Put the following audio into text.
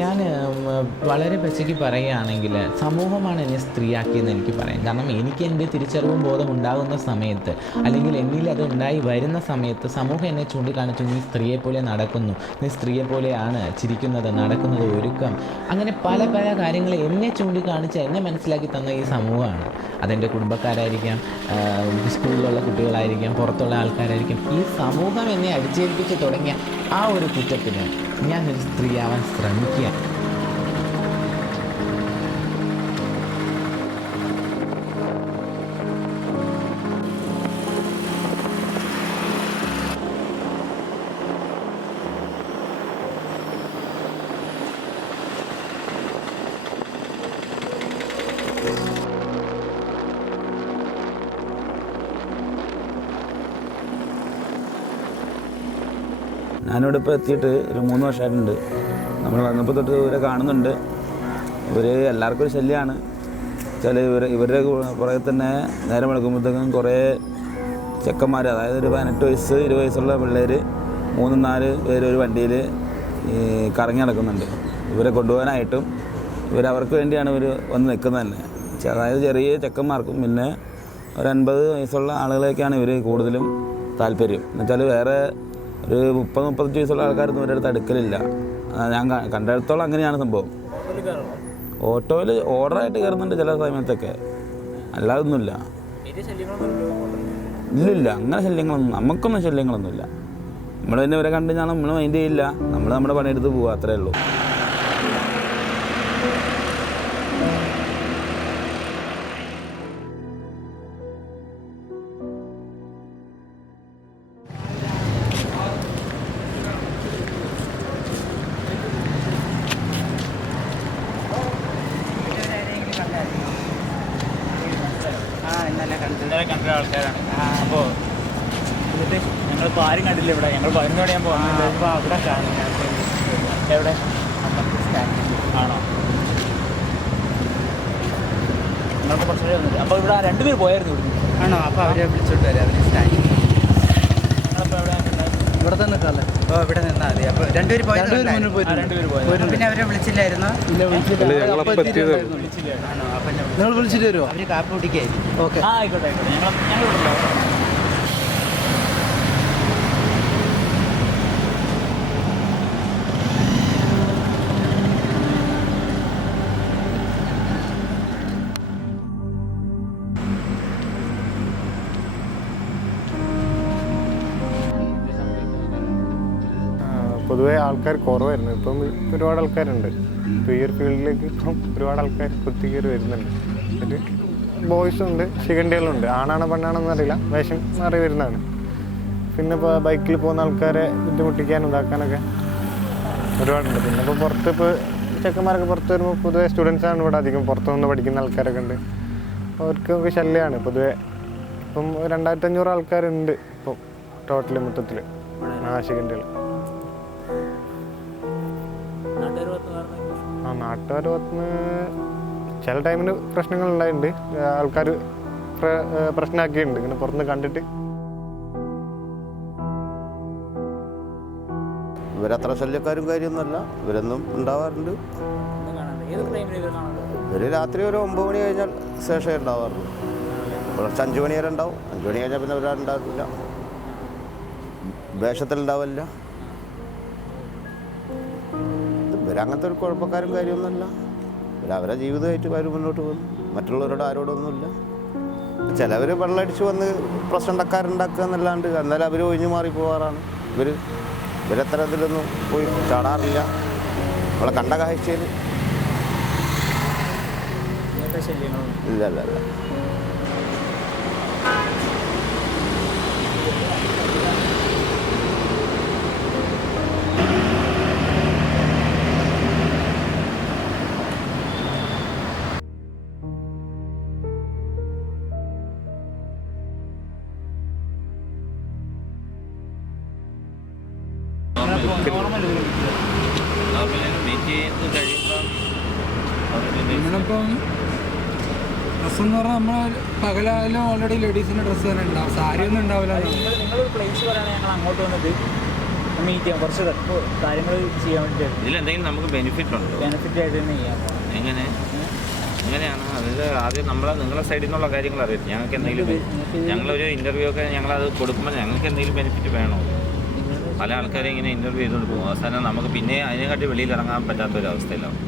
ഞാൻ വളരെ പച്ചയ്ക്ക് പറയുകയാണെങ്കിൽ സമൂഹമാണ് എന്നെ സ്ത്രീയാക്കിയെന്ന് എനിക്ക് പറയാം. കാരണം എനിക്ക് എൻ്റെ തിരിച്ചറിവും ബോധം ഉണ്ടാകുന്ന സമയത്ത്, അല്ലെങ്കിൽ എന്നിൽ അത് ഉണ്ടായി വരുന്ന സമയത്ത് സമൂഹം എന്നെ ചൂണ്ടിക്കാണിച്ചു, നീ സ്ത്രീയെപ്പോലെ നടക്കുന്നു, നീ സ്ത്രീയെപ്പോലെയാണ് ചിരിക്കുന്നത്, നടക്കുന്നത്, ഒരുക്കം, അങ്ങനെ പല പല കാര്യങ്ങൾ എന്നെ ചൂണ്ടിക്കാണിച്ച് എന്നെ മനസ്സിലാക്കി തന്ന ഈ സമൂഹമാണ്. അതെൻ്റെ കുടുംബക്കാരായിരിക്കാം, സ്കൂളിലുള്ള കുട്ടികളായിരിക്കാം, പുറത്തുള്ള ആൾക്കാരായിരിക്കും. ഈ സമൂഹം എന്നെ അടിച്ചേൽപ്പിച്ച് തുടങ്ങിയ ആ ഒരു കുറ്റത്തിന് ഞാനൊരു സ്ത്രീയാവാൻ ശ്രമിക്കുക. ഞാനിവിടെ ഇപ്പോൾ എത്തിയിട്ട് ഒരു 3 വർഷമായിട്ടുണ്ട്. നമ്മൾ വന്നപ്പോൾ തൊട്ട് ഇവരെ കാണുന്നുണ്ട്. ഇവർ എല്ലാവർക്കും ഒരു ശല്യമാണ്. വെച്ചാൽ ഇവരുടെ പുറകെ തന്നെ നേരം വെളുക്കുമ്പോഴത്തേക്കും കുറേ ചെക്കന്മാർ, അതായത് ഒരു 18 വയസ്സ് 20 വയസ്സുള്ള പിള്ളേർ 3-4 പേര് ഒരു വണ്ടിയിൽ കറങ്ങി നടക്കുന്നുണ്ട്. ഇവരെ കൊണ്ടുപോകാനായിട്ടും അവർക്ക് വേണ്ടിയാണ് ഇവർ വന്ന് നിൽക്കുന്നത് തന്നെ. അതായത് ചെറിയ ചെക്കന്മാർക്കും പിന്നെ ഒരു 50 വയസ്സുള്ള ആളുകളേക്കാണ് ഇവർ കൂടുതലും താല്പര്യം. എന്നുവെച്ചാൽ വേറെ ഒരു 30-35 വയസ്സുള്ള ആൾക്കാരൊന്നും ഇവരുടെ അടുത്ത് അടുക്കലില്ല. ഞാൻ കണ്ടിടത്തോളം അങ്ങനെയാണ് സംഭവം. ഓട്ടോയിൽ ഓർഡറായിട്ട് കയറുന്നുണ്ട് ചില സമയത്തൊക്കെ, അല്ലാതൊന്നുമില്ല. ഇല്ലില്ല, അങ്ങനെ ശല്യങ്ങളൊന്നും നമുക്കൊന്നും ശല്യങ്ങളൊന്നുമില്ല. നമ്മൾ തന്നെ ഇവരെ കണ്ടു ഞാൻ നമ്മൾ മൈൻഡ് ചെയ്യില്ല, നമ്മൾ നമ്മുടെ പണിയെടുത്ത് പോവുക, അത്രേ ഉള്ളൂ. ഇന്നലെ കണ്ട ആൾക്കാരാണ്. അപ്പോൾ എന്നിട്ട് ഞങ്ങളിപ്പോൾ ആരും കണ്ടില്ല ഇവിടെ. ഞങ്ങൾ 11 മണിയാകുമ്പോൾ വന്നില്ല. ഇപ്പോൾ അവിടെ കാണും. എവിടെ ആണോ? നിങ്ങൾക്ക് കുറച്ച് നേരം വന്നില്ല. അപ്പോൾ ഇവിടെ 2 പേര് പോയായിരുന്നു ഇവിടുന്ന്. ആണോ? അപ്പോൾ അവരെ വിളിച്ചോട്ട് വരാം. അവർ സ്റ്റാൻഡിൽ നിങ്ങളിപ്പോൾ എവിടെ ഇവിടെ തന്നെ നിൽക്കാമല്ലേ? ഓ, ഇവിടെ നിന്നാൽ മതി. അപ്പോൾ 2 പേര് പോയത്. 2 പേര് പോയത്. പിന്നെ അവരെ വിളിച്ചില്ലായിരുന്നു? ഇല്ല, വിളിച്ചില്ല. ആണോ? അപ്പം നിങ്ങൾ വിളിച്ചിട്ട് വരുമോ? അവർ കാപ്പി കുടിക്കായിരിക്കും. ഓക്കെ, ആയിക്കോട്ടെ ആയിക്കോട്ടെ. ഞങ്ങൾ ഇവിടെ പൊതുവേ ആൾക്കാർ കുറവായിരുന്നു. ഇപ്പം ഒരുപാട് ആൾക്കാരുണ്ട്. ഇപ്പോൾ ഈ ഒരു ഫീൽഡിലേക്ക് ഇപ്പം ഒരുപാട് ആൾക്കാർ കുത്തിക്കയറി വരുന്നുണ്ട്. അതിൽ ബോയ്സും ഉണ്ട്, ശിഖണ്ഡികളുണ്ട്. ആണാണോ പെണ്ണാണെന്ന് അറിയില്ല, വേഷം മാറി വരുന്നതാണ്. പിന്നെ ഇപ്പോൾ ബൈക്കിൽ പോകുന്ന ആൾക്കാരെ ബുദ്ധിമുട്ടിക്കാനും ഇതാക്കാനൊക്കെ ഒരുപാടുണ്ട്. പിന്നെ ഇപ്പോൾ പുറത്ത് ഇപ്പോൾ ചെക്കന്മാരൊക്കെ പുറത്ത് വരുമ്പോൾ പൊതുവേ സ്റ്റുഡൻസാണ് ഇവിടെ അധികം. പുറത്തുനിന്ന് പഠിക്കുന്ന ആൾക്കാരൊക്കെ ഉണ്ട്. അവർക്കൊക്കെ ശല്യമാണ് പൊതുവേ. ഇപ്പം 2500 ആൾക്കാരുണ്ട് ഇപ്പം ടോട്ടൽ മൊത്തത്തിൽ ശിഖണ്ഡികൾ. നാട്ടുകാർ ഭാഗത്തുനിന്ന് ചില ടൈമിന് പ്രശ്നങ്ങൾ ഉണ്ടായിട്ടുണ്ട്. ആൾക്കാർ പ്രശ്നമാക്കിയിട്ടുണ്ട് ഇങ്ങനെ പുറത്തുനിന്ന് കണ്ടിട്ട്. ഇവരത്ര ശല്യക്കാരും കാര്യമൊന്നുമല്ല, ഇവരൊന്നും ഉണ്ടാവാറുണ്ട്. ഇവർ രാത്രി ഒരു 9 മണി കഴിഞ്ഞാൽ ശേഷമേ ഉണ്ടാവാറുള്ളൂ. കുറച്ച് 5 മണി വരെ ഉണ്ടാവും. 5 മണി കഴിഞ്ഞാൽ പിന്നെ ഇവരാളുണ്ടാവില്ല. വേഷത്തിലുണ്ടാവില്ല. ഇവരങ്ങനത്തെ ഒരു കുഴപ്പക്കാരും കാര്യമൊന്നുമല്ല. ഇവരവരെ ജീവിതമായിട്ട് അവർ മുന്നോട്ട് പോകുന്നു. മറ്റുള്ളവരോട് ആരോടൊന്നുമില്ല. ചിലവർ വെള്ളമടിച്ച് വന്ന് പ്രശ്നം ഉണ്ടാക്കുക എന്നല്ലാണ്ട് എന്നാലും അവർ ഒഴിഞ്ഞു മാറി പോകാറാണ്. ഇവരെത്ര ഇതിലൊന്നും പോയി ചാടാറില്ല. നമ്മളെ കണ്ട കാഴ്ചയിൽ ഇല്ല ഇല്ല ഇല്ല. നിങ്ങളിപ്പം ഡ്രസ്സ് എന്ന് പറഞ്ഞാൽ നമ്മൾ പകലായാലും ഓൾറെഡി ലേഡീസിൻ്റെ ഡ്രസ്സ് തന്നെ ഉണ്ടാവും, സാരി ഒന്നും ഉണ്ടാവില്ല. നിങ്ങളൊരു പ്ലേസ് പറയുകയാണെങ്കിൽ ഞങ്ങൾ അങ്ങോട്ട് വന്നിട്ട് മീറ്റ് ചെയ്യാം, കുറച്ച് കാര്യങ്ങൾ ചെയ്യാൻ വേണ്ടിയിട്ട്. ഇതിലെന്തെങ്കിലും നമുക്ക് ബെനിഫിറ്റ് ഉണ്ടോ? ബെനിഫിറ്റ് ആയിട്ട് തന്നെ ചെയ്യാം. എങ്ങനെയാണ് അതിൽ ആദ്യം നിങ്ങളെ സൈഡിൽ നിന്നുള്ള കാര്യങ്ങൾ അറിയാം. ഞങ്ങൾക്ക് എന്തെങ്കിലും ഞങ്ങളൊരു ഇൻ്റർവ്യൂ ഒക്കെ ഞങ്ങളത് കൊടുക്കുമ്പോൾ ഞങ്ങൾക്ക് എന്തെങ്കിലും ബെനിഫിറ്റ് വേണോ? പല ആൾക്കാരും ഇങ്ങനെ ഇൻ്റർവ്യൂ ചെയ്തുകൊണ്ട് പോകും. അവസാനം നമുക്ക് പിന്നെ അതിനെക്കാട്ടി വെളിയിൽ ഇറങ്ങാൻ പറ്റാത്തൊരവസ്ഥയിലാണ്.